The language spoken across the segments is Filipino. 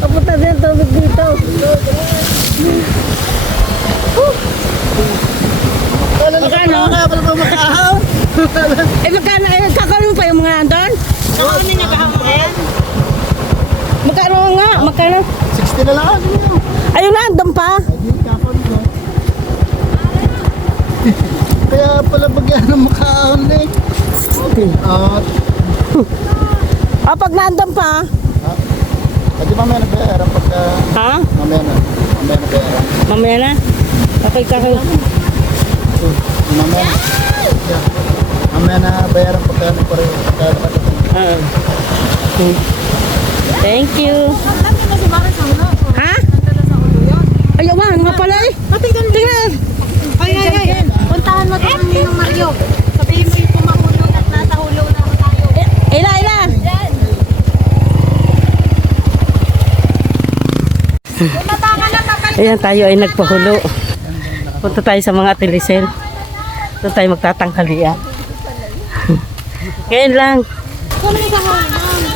Papunta din tubig dito. Magkano? Magkano? Kakano pa yung mga nandun? Kakano niya kahapon yan? Magkano nga? Magkano? 60 na lang. Ayun na, andun pa. Kaya pala bagyan ng makaon eh. Pag nandun pa. Pwede mamaya nagbayarang pagka... Ha? Mamaya nagbayarang. Mamaya na. Okay, kakano. Mamaya na bayaran pagka nagpareho. Thank you. Nandun na si Mara sa ulo. Ha? Nandun na sa ulo yun. Ayaw nga pala eh. Tingnan. Ay. Puntahan mo doon ni Mario. Sabihin mo yung pumahulog at nasa hulog na tayo. Ila. Punta na papal. Ayan, tayo ay nagpahulo. Punta tayo sa mga atilisel. Doon tayo magtatanghalian. Ngayon lang. Kung may kahuli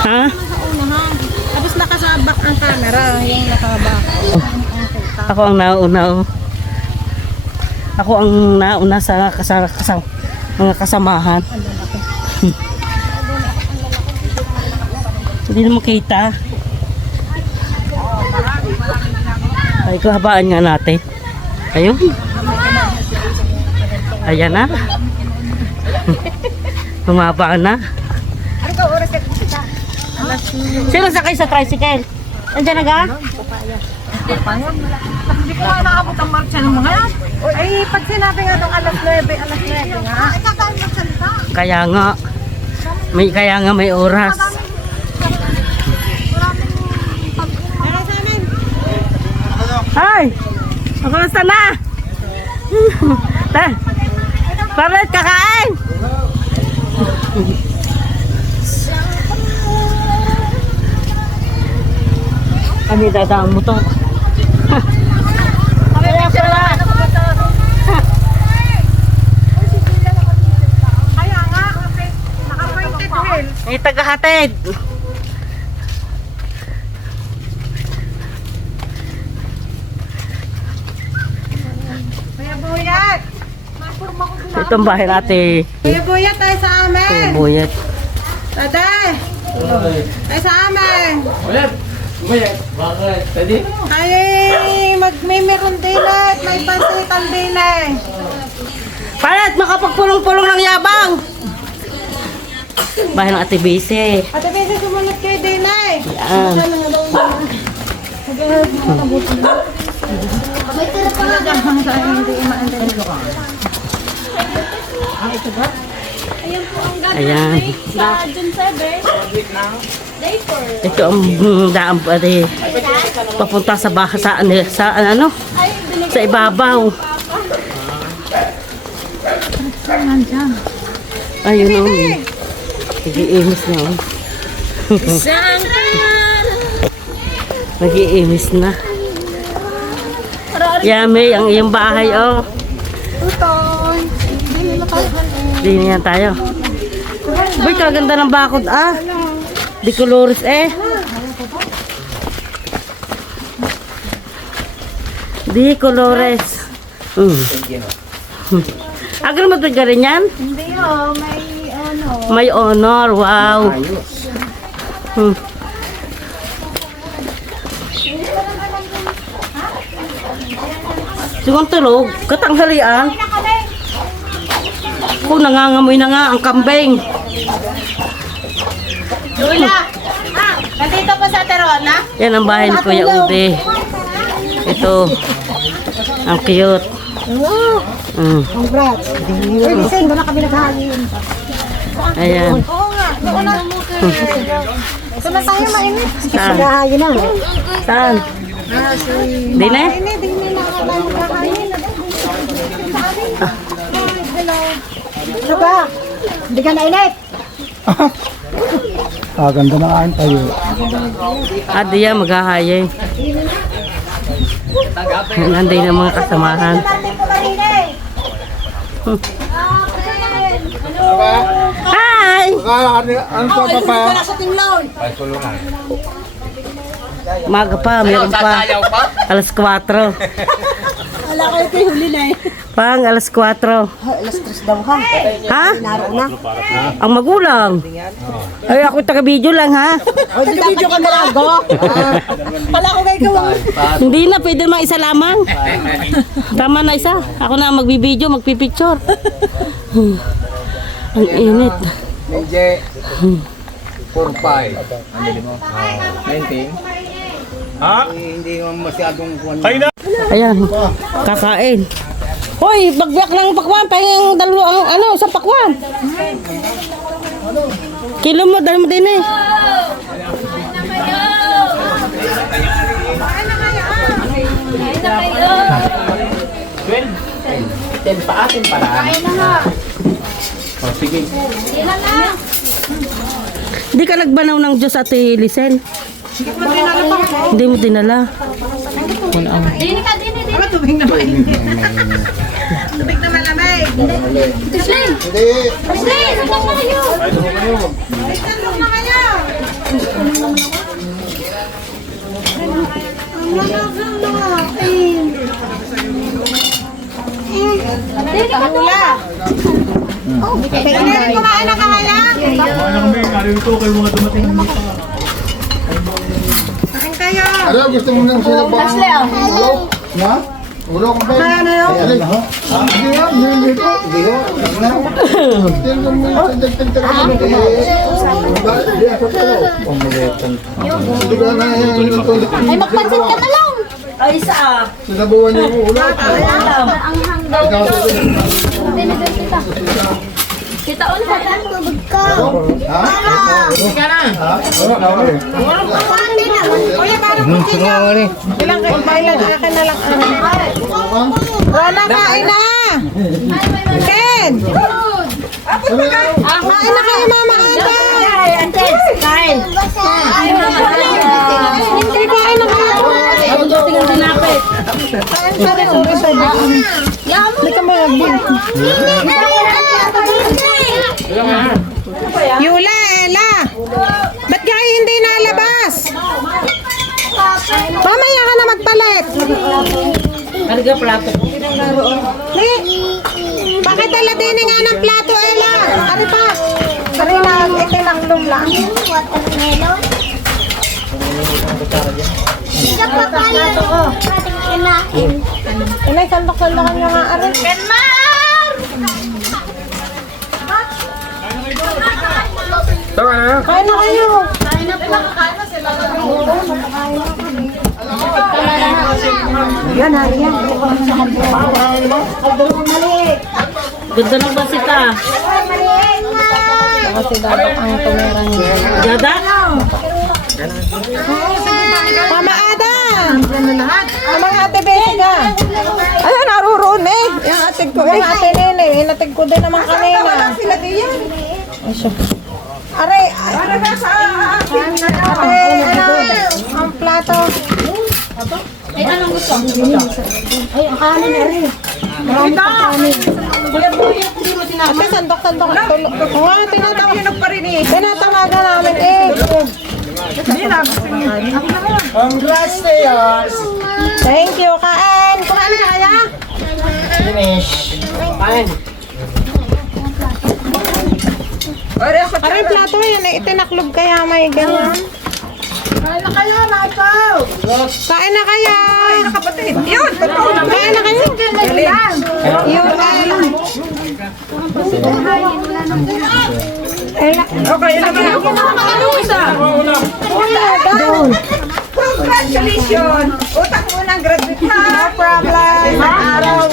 Ha? sa unahan. Tapos nakasabak ang camera. Yung nakabak. Ako ang nauna. Ako ang nauna sa mga kasamahan. Hindi na makita. Ay, kahabaan nga natin. Ayun. Ayan na. Humaba na. Sino sakay sa tricycle? Nandiyan na ga? Hindi ko nga naabot ang marcha ng mga yan. Ay, pag sinabi nga nung alas 9 nga. Ay, kakain magsalita. Kaya nga may oras. Meron sa amin. Ay! Kamusta na? Paret kakain! Kami dadaan mo to. Kaya pala. Kaya nga, naka-pointed hill. May tagahatid. Kuya Buyat. Ito ang bahay natin. Kuya Buyat, tayo sa amin. Buyat. Taday. Tayo sa amin. Bakit? Pwede? Ay, may meron din at may pansitan din eh. Paret, makapagpulong-pulong ng yabang. Bahay ng Ate Bise. Ate Bese, sumunod kayo din eh. Yan. May tira pa nga dyan sa hindi imaanday. Ayan po ang Ayan. sa June 7. Ito ang daan pati papunta sa bahay sa ano? Sa ibabaw. Ayun o. Nag-iimis na o. Nag-iimis na. Yummy ang iyong bahay o. Tutoy. Hindi na yan tayo. Uy, kaganda ng bakod ah. Di colores eh. Di colores. Agad mo ito rin yan? Hindi oh, may ano. May honor, wow. Sigong tulog, katanghalian. Kung nangangamoy na nga ang kambing. Lula! Nandito pa sa Terona? Yan ang bahay ni Kuya Ude. Ito. Ang cute. Congrats. Uy, Lisen, doon na kami naghahangin. Ayan. Oo nga, doon na. Doon na tayo mainit. Saan? Naghahangin na. Saan? Di na? Hindi na ako tayo naghahangin. Hello. Ano ba? Hindi ka nainit? Ganda na kain tayo. Diya maghahayay. Nanday ng mga kasamahan. Hi! Ano pa, papa? Maga pa, meron pa. Alas 4. Wala kayo kayo huli na eh. Pang alas 4. Alas 3 daw ha. Ha? Naroon na. Ang magulang. Ay, ako taga-video lang, ha? O, di video ka galago. Pala ko kayo gawang. Hindi na, pwede naman isa lamang. Tama na isa. Ako na magbibideo, magpipicture. Ang init. Medyo 4-5. Hindi naman masyadong kuwan. Ayan, kakain. Hoy, bagyak ng pakwan. Pahingang dalawang, sa pakwan. Kilo mo, dali mo din eh. Hindi ka nagbanaw ng Diyos, Ate Lisel? Hindi mo dinala. Tubig na mainit. Tubig na malamig. Hindi. Tanong na kayo. Hula. Pwede kumain na kaya? Kain kayo. Ano, gusto mo nang sila ba? Ulo? Ha? Ulo kong pwede? Kaya na yun. Hindi nga, hindi ko. Hindi ko. Hindi mo sa dagdag Ay, magpansit ka na lang. Ay, isa. Sinabuhan niyo yung ulo. Ang hanggang. Dinidor kita. Kita on ka lang. Tubig ka. Ha? Kuya, parang kutsina. Ilang kayo? Bailan, akin na lang. Rona, kain na. Ken. Kain na kayo, Mama Ada. Kain. Hindi, kain na kayo. Sorry. Hindi ka mag-bin. Yula, Ella. Ba't kayo hindi nalabas? Mamaya ka na magpalit. Karga plato. Bakit aladinin nga ng plato, Ella? Ano pa? Sarina, ito lang lang. Watermelon. Hindi ka papayag. Kinain. Inay, sandok-sandokan nyo nga arin. Kenmar! Kain na kayo. Yan, yan. Ganda ng basita. Kasi dapat ang tumira niya. Gada? Mama Ada! Mama Ate Bega! Ayun, naruroon eh. Yung atig ko, yung ate Nene. Inatig ko din naman kanina. Wala sila diyan. Ay, siya. Aray! Ate, ang plato. Ay, anong gusto? Ay, ang kanin na rin. Ate, sandok-sandok. Nga, tinatawagan namin eh. Congrats! Thank you, kain. Kumain ka kaya? Finish. Fine. Aray, plato yan eh. Itinaklob kaya may ganyan. Kain na kayo, Michael! Kain na kayo! Kain na kapatid! Yun! Kain na kayo! Yun, okay, yun naman ako. Doon. Congratulations! Utak mo ng graduate ha! No problem! Araw!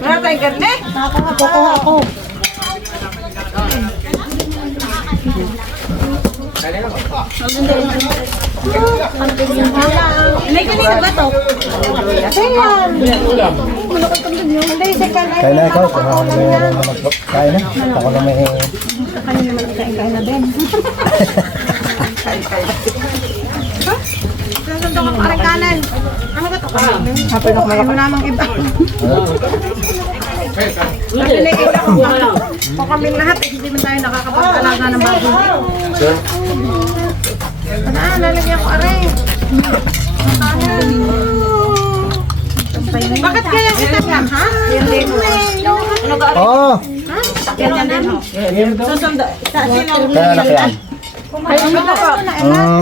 Wala tayong garne? Kukuha ako. May kanina ba to? Ayan. Hindi, second. Kaya na ikaw, kung ako na may kaya na. Ako na may... Kanina naman kain na din. ka parang kanan. Ano ba ito? Hapin ako malaki. Ano namang iba? Nalinigil ako. Kung kami lahat, hindi man tayo nakakapagtalaga ng bago. Lalagyan ko aray. Bakit kaya kita yan, ha? Yan din. Ano ba? Oo. Yan din, ho. Susunda. Kaya na kaya. Ayun na po.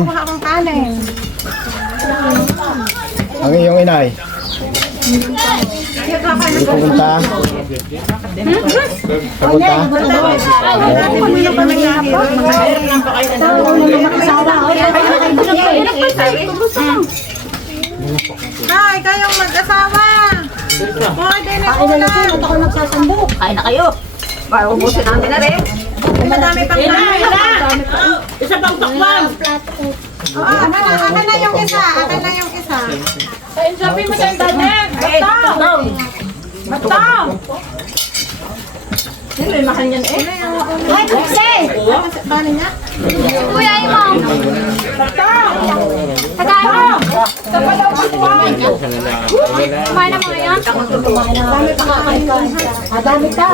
Kuha akong kanin. Ang iyong inay. Pupunta. Pupunta. Ay, kayong mag-asawa. Hoy, din ako ulan. Ako nagsasandok. Ay na kayo. Para ubusin namin na rin. Madami pang kanin. Isa pang takwan. Oo, akin na yung isa. Akin na yung isa. Sabi mo sa internet. Basta. Basta. Sino yung makan yan eh? Ay, Pixie. Kanin niya? Kuya, mo. Tagay mo. Kumain na mga yan. Dami pa kakain ka. Dami ka.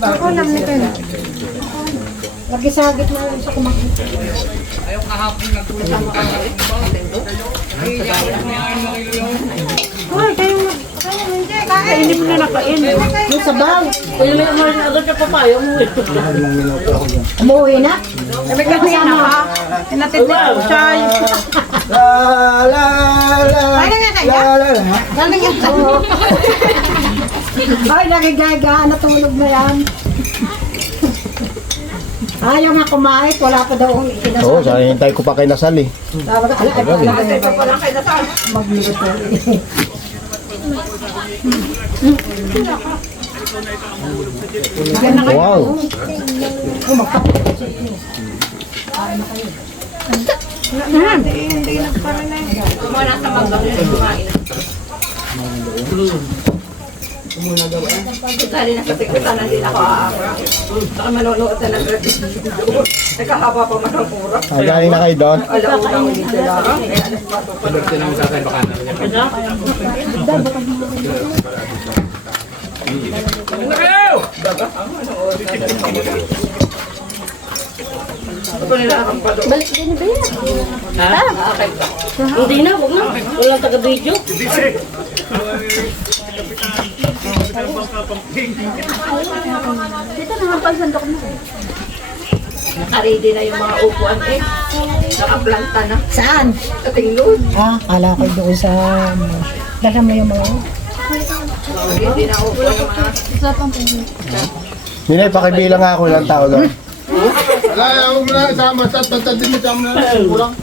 Ako lang nito yun. Lagi sa gitna sa kumain. Hoy, kayong hindi. Kain. Hindi mo na nakain. Yung sabaw. Kaya may umarin agad na papayo mo eh. Umuwi na? Sabi kasi na ha. Tinatid ko siya. La la la. Ay, nangyay La la la. Galing yan. Ay, nagigaga. Natulog na yan. Ayaw nga kumain. Wala pa daw akong ikinasal. Oo, sa hintay ko pa kay Nasal eh. Ito pa lang kayo nasal. Wow. Hindi nagparin na yun. Kumuna sa magaling kumain. Dali na sa tikutan na din ako aabra. Saka manonood na ng review. Nagkahaba pa man ang pura. Ay, galing na kayo doon. Alauna ko dito lang. Kaya alas 4 pa. Ito nila ang palo. Balik din ba yan? Hindi na, huwag na. Walang taga-video. Dito naman pagsandok mo. Nakaready na yung mga upuan eh. Nakaplanta na. Saan? Sa tinglod. Ah, kala ko doon sa... Dala mo yung mga... Ready na upuan yung mga... Ninay, pakibilang nga ako ilang tao doon. Wala, huwag mo na isama. Tatad din mo isama na. Kulang.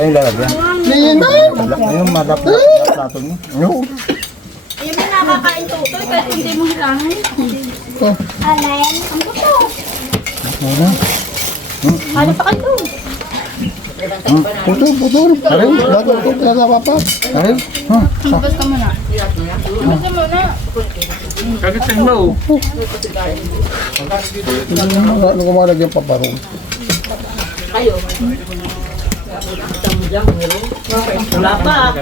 Ayun lalagyan. Ayun, madap na plato niyo. Ayun. Yung may nakakain tutoy, kahit hindi mo hilangin. Alayan, ang buto. Ayun. Ano pa kayo? Puto, puto. Arin, dato ito, pinasama pa. Arin. Hugas ka muna. Hugas ka muna. Ano ko mga lagyan pa parong? Wala pa.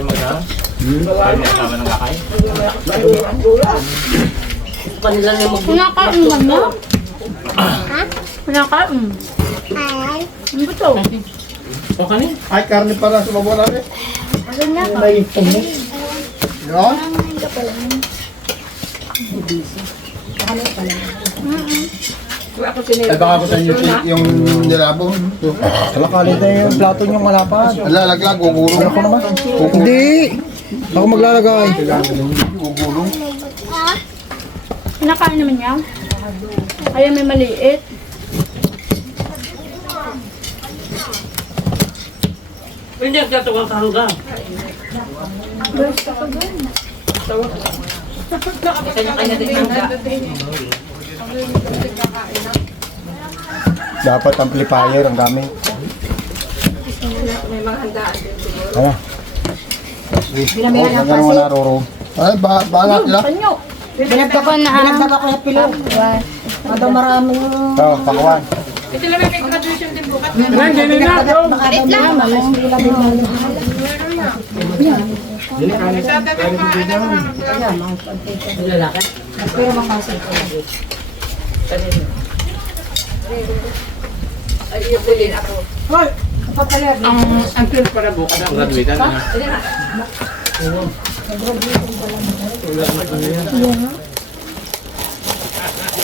Gusto pa nila na Pinakain mo na? Ha? Pinakain. Ay. Ano ba ito? Ay, karne para sa mabuha namin. Ano niya? May puno. Yun? Ay, baka ko sa yung nilabo. Kalakali tayo yung plato niyong malapad. Lalaglag, gugulong. Ako naman. Hindi. Ako maglalagay. Gugulong. Pinakain naman niya? Ayaw may maliit. Hindi nagtatawa ka hanggang. Kanya-kanya din handa. Dapat amplifier ang gamit. May mga handaan din siguro. Ano? Binamihan ng pasi. Ay, balat nila. Binagda ko na. Binagda ko yung pilog. Ito maraming... Ito, pakuan. Ito lang may graduation din bukas. Nandiyan na ako. Wait lang. Lalaki. Ang clear para bukas. Graduate na.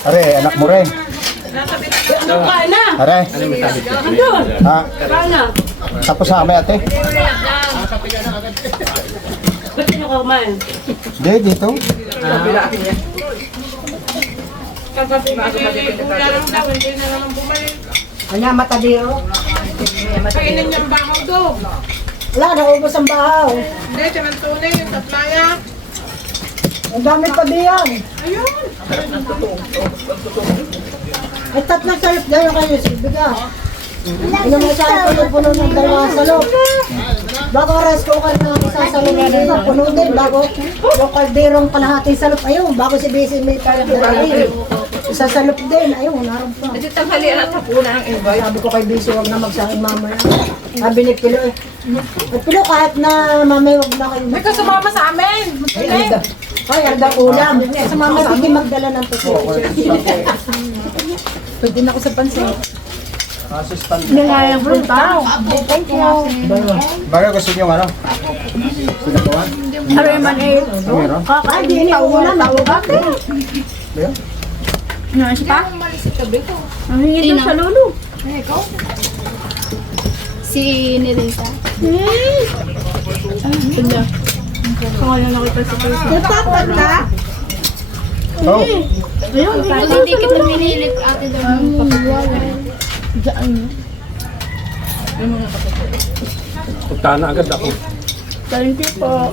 Are, anak mo rin. Kain na. Are, Ano may sabi ko? ha? Kain na. Tapos sa kami ate. Ba't hindi ka kumain? Hindi, dito. Kasi wala lang daw, hindi na naman bumalik. Kanya matadiro. Kainin niyang bakaw daw. Wala, naubos ang bahaw. Hindi, tinantunay yung tatlaya. Ang dami pa diyan. Ayun. Ay, tatlong salop dyan kayo, sibiga. Inamasahan ko yung puno ng dalawang salop. Bago rice cooker na isasalong na dito, puno din. Bago yung kalderong kalahating salop. Ayun, bago si Bisi may kalderong. Isa salop din. Ayun, naroon pa. Ito tanghalian at hapunan ang invite. Sabi ko kay Bisi, huwag na magsakin mamaya. Sabi ni Pilo eh. At Pilo, kahit na mamaya huwag na kayo. May kasumama sa amin. Ay, arda ulam. Sumama sige magdala ng puso. Pwede na ako sa pansin. Assistant. Nilayang punta. Thank you. Baga gusto niyo ano? Sinagawan? Aray man eh. Meron? Ay, di ni ulam. Tawag Meron? Nais pa? Ang hingi doon sa lulo. Si Nirita. Nagpapat ka? Oh. Kasi hindi kita minilit ate doon. Punta na agad ako. Thank you po.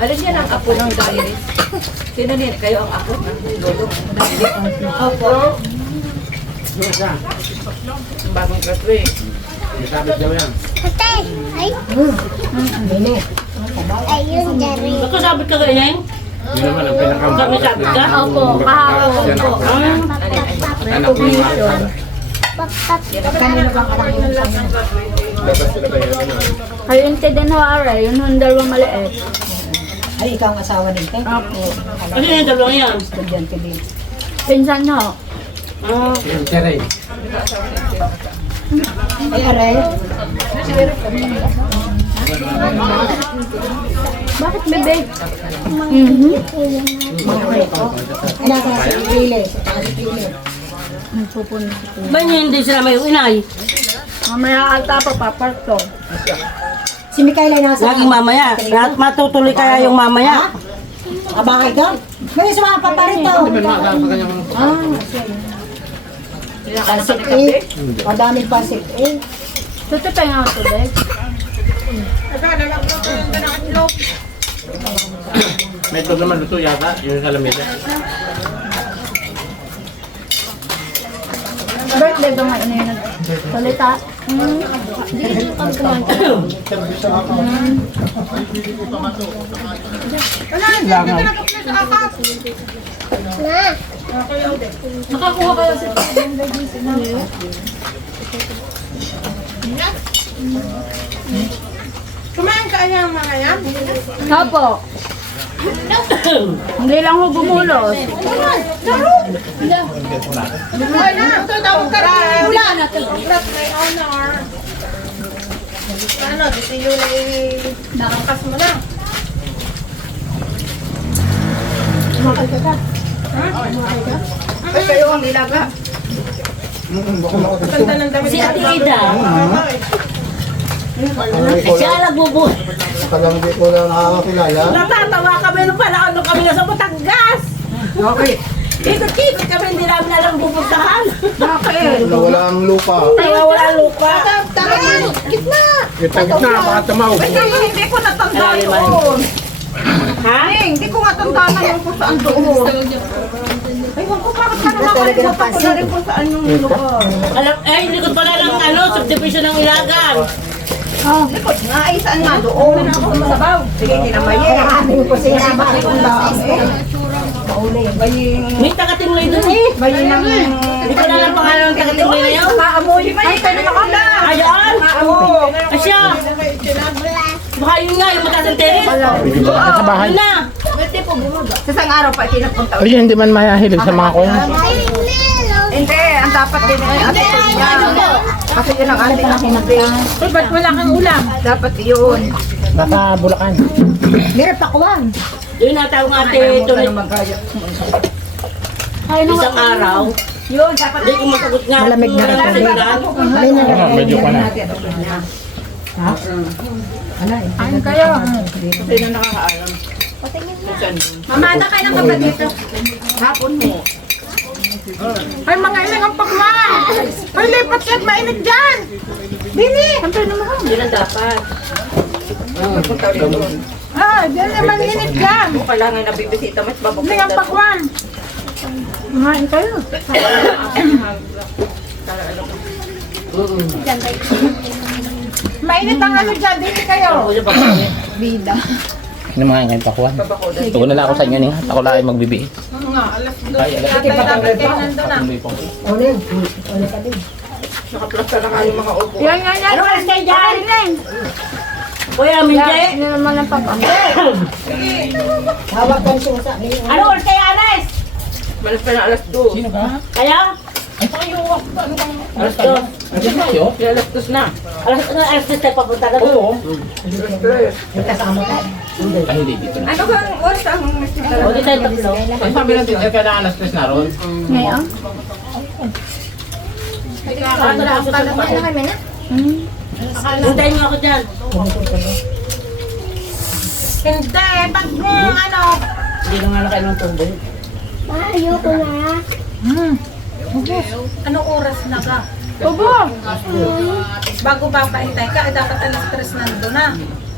Alin yan ang apo ng diary? Sino din? Kayo ang apo ng lolo? Opo. Bagong graduate. May sabi daw yan. Tatay! Ay! Ayun, Jerry. Baka sabi ka ganyan? Yun naman ang pinakang Sabi sabi ka? Opo, kahapon po. anak mo yung labas sila ba yun? Kayo yung tedin hawara, yun yung dalawang maliit. Ay, ikaw ang asawa din, te? Opo. Kasi yung dalawang yan. Estudyante din. Pinsan nyo. Ah, Yung Tere. Ay, aray. Bakit bebe? Ano ka sa pili? Sa pili. ba niya hindi sila may inay? Mamaya ata pa paparto. Si Mikaela nasa... Laging mamaya. Lahat matutuloy kaya yung mamaya. Abangay ka? May sumama pa pa rito. Pasik eh. Madaming pasik eh. Tutupay nga ako tubig. Ito, nalagluto yung ng itlog. May ito naman luto yata. Yung sa lamesa. Birthday ba nga ina yun? Salita. Wala, hindi ka nag-apply sa akap. Nakakuha kayo sa Kumain ka ang mga yan? Opo. Hindi lang ho bumulos. Ay na, ito tawag ka rin. Wala na. Congrats, may honor. Ano, dito yun ay nakakas mo na. Ay, kayo ang nilaga. Ganda ng damit. Si Ate Ida. Siya nagbubuhay. Tagang di ko na nakakakilala. Natatawa kami nung panahon nung kami nasa Batangas. Okay. Ikot-ikot kami, hindi namin alam pupuntahan. Wala ang lupa. Kaya wala lupa. Gitna. Kita gitna, baka tamaw. Hindi ko natanda Lagi man. yun. Ha? Hindi ko nga tanda na yung kung saan doon. Aywan ko, bakit ka naman Talaga ng kalimutan ko pansin. na rin kung saan yung lugar. Alam, hindi ko pala ng subdivision ng Ilagan. Likod nga, ay saan nga doon? Ako masabaw. Sige, kinamaye. Kaya amin ko sinama ang bawas eh. May tagatingloy doon eh. Bayi ng... Hindi ko na lang pangalan ng tagatingloy na yun. Maamoy. Ay, tayo na ka na. Ayun! Asya! Baka yun nga, yung mataas ang teres. Sa bahay. Yun na! Sa isang araw pa, itinapunta. Ay, hindi man mahilig sa mga kong. Hindi, ang dapat din ay ate ko yan. Kasi yun ang ate na hinabing. Uy, ba't wala kang ulam? Dapat yun. Nasa Bulacan. Meron pakwan. Yun natawag nga ate tuloy. Isang araw. Yun, dapat Hindi ko masagot nga. Malamig na rin Wala sa kami. ilan. Medyo ka na. Ayun kayo. Sino nakakaalam? Mamada kayo ng kapatid dito. Hapon mo. Ay, mga ilang ang pagman. Ay, lipat yan. Mainit dyan. Dini. Antay naman ako. Yun ang dapat. Ah, dyan naman init dyan. Kailangan na bibisita mas Ilang ang pagman. Kumain kayo. Mainit ang ano dyan. Dini kayo. Bida. Ano mga ngayon pakuan? Tugon na lang ako sa inyo niya. Ako lang ay magbibiit. Nga, alas 2. Ay, alas. Dapat kayo nandun na. Uling. Uling ka din. Nakaplasta na kayo mga upo. Yan. Ano oras kayo dyan? Kuya, Minje? Ano naman ang pagman? Hawak ka siya sa akin. Ano oras kayo, Ares? Malas pa na alas 2. Sino ka? Kaya? Alas 2. Andiyan tayo? Alas 2 na. Alas 2 tayo papunta na doon. Oo. Kasama ka. Ay, hindi dito na. Ano bang oras ang O, di tayo tatlo. Ay, sabi natin, ay kailangan alas 3 na ron. ngayon? Ano na ako sa kami na? Hintayin niyo ako dyan. Hindi, pag ano. Hindi na nga na kayo ng tubig. Ayoko na. Anong oras na ka? Obo! Bago papahintay ka, dapat alas 3 nandun na.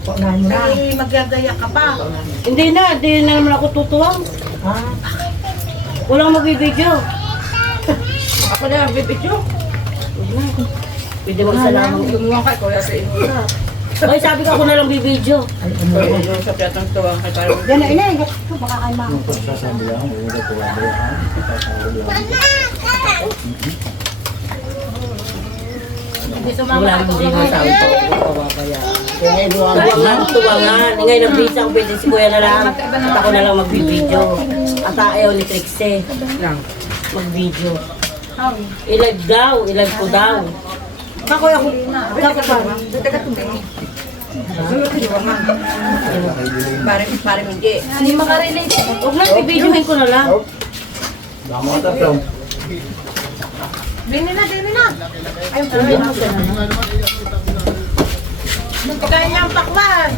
Ay, magyagaya ka pa. Hindi na naman ako tutuwang. Walang magbibideo. Ako na ang bibidyo. Pwede magsalamat. Lumuha ka, kuya sa inyo. Oy, sabi ko ako na lang bibideo. Yung sa piyatang tuwa ka tayo. Yan na, inay. Baka kayo mga. Wala akong hindi masabi ko. Tuwangan. Ngayon ang bisa ko pwede si Kuya na lang. At ako na lang magbibideo. At ayaw ni Trixie. Mag-video. I-live daw. I-live ko daw. Ako ako. Dapat pa. Pare hindi. Hindi makarelate. Huwag lang, i-videohin ko na lang. Dini na. Ayun po. Pagkain niya ang pakwan.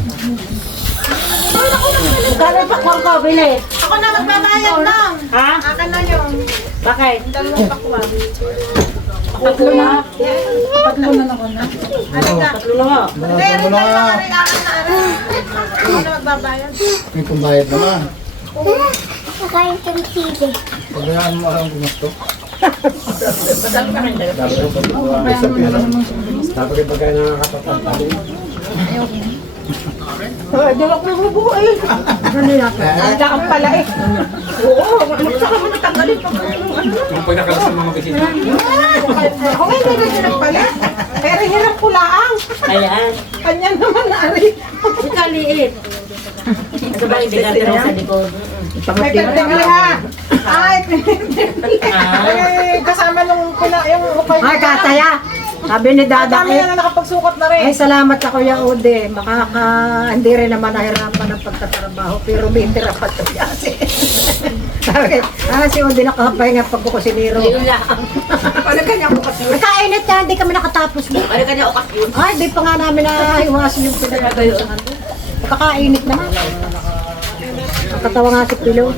Kala pa kung ka, bili. Ako na magbabayad lang. Ha? Akin na yung Bakit? dalawang pakwan. Tatlo na. Tatlo na ako na. Ano ka? Tatlo na nga. Hindi, rin tayo mga rin akin na akin. Ako na magbabayad. May pambayad naman. Kakain ka ng sili. Pagbayaan mo alam kung gusto. Dapat yung pagkain na nakakapagpapalin. Dalak na bubuhay. Ang dakang pala eh. Oo, magsaka mo natanggalin pa Kung pagkakalas ng mga bisita. ako ngayon hindi na pala. Pero hirap pulaang. Ayan. Kanya naman naari. Ito liit. Ito ba ibigante lang sa likod? May pagtingli ha. Ay, kasama nung yung ukay. Ay, kataya. Sabi ni Dada, Dami na nakapagsukat na rin. ay salamat ka Kuya Ude. Hindi rin naman nahirapan ng pagtatrabaho, pero may tira pa ito kasi. Sabi, si Ude nakapahinga pagkukusiniro. Yun lang. Ano kanya ukat yun? Nakainit na, hindi kami nakatapos mo. Ano kanya ukas yun? Ay, di pa nga namin na iwasan yung pinagagayo sa kanto. Kakainit naman. Nakatawa nga si Pilo.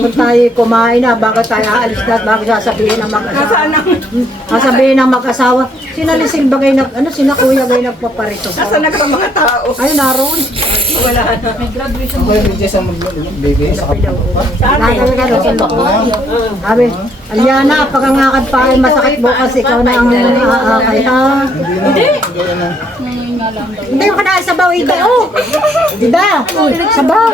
Kung tayo kumain na, bago tayo aalis na, bago sasabihin ng mag-asawa. Sasabihin ng mag-asawa, Sinalisin bagay na, ano, sina kuya gay nagpaparito. Nasaan na ka mga tao? Ay, naroon. Wala na. Sabi, Aliana, pagangakad pa ay masakit bukas, ikaw na ang aakay ha. Hindi mo ka na sabaw ito, oh. Diba? Sabaw.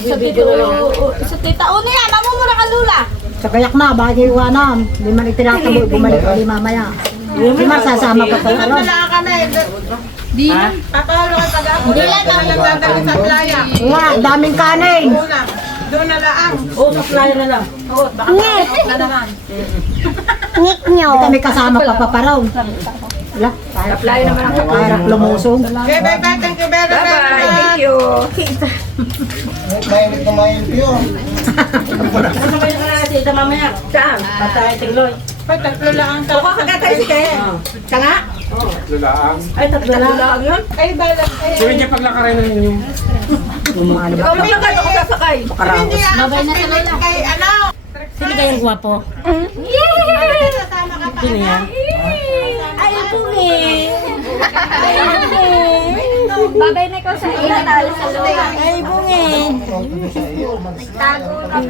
Sa tita, una yan, mamumura ka lula. Sa kayak na, bakit iwanan? Hindi man itinatabo, bumalik ka mamaya. Hindi man sasama ka sa karon. Di na. Hindi lang ang Nga, daming kanin. Doon na lang. Oo, supply na lang. Ngik nyo. Hindi kami kasama pa paraw. Wala, Apply naman ang parang lumusong. Okay, bye-bye. Thank you very much. Thank you. Mainit na mainit yun. Ano kayo na natin ito mamaya? Saan? Patay, tingloy. Ay, tatlo lang ang tao. Kagatay si Kaya. Tanga? Ay, tatlo lang. Yun? Ay, balang. Gawin niya paglakarin na ninyo. Ikaw magkakad ako sasakay. Babay na sa lola. Kay ano? Sino kayang gwapo? Sino yan? Ay, bungi. Babay na ikaw sa ina. Sa lola. Ay, bungi. Nagtago na.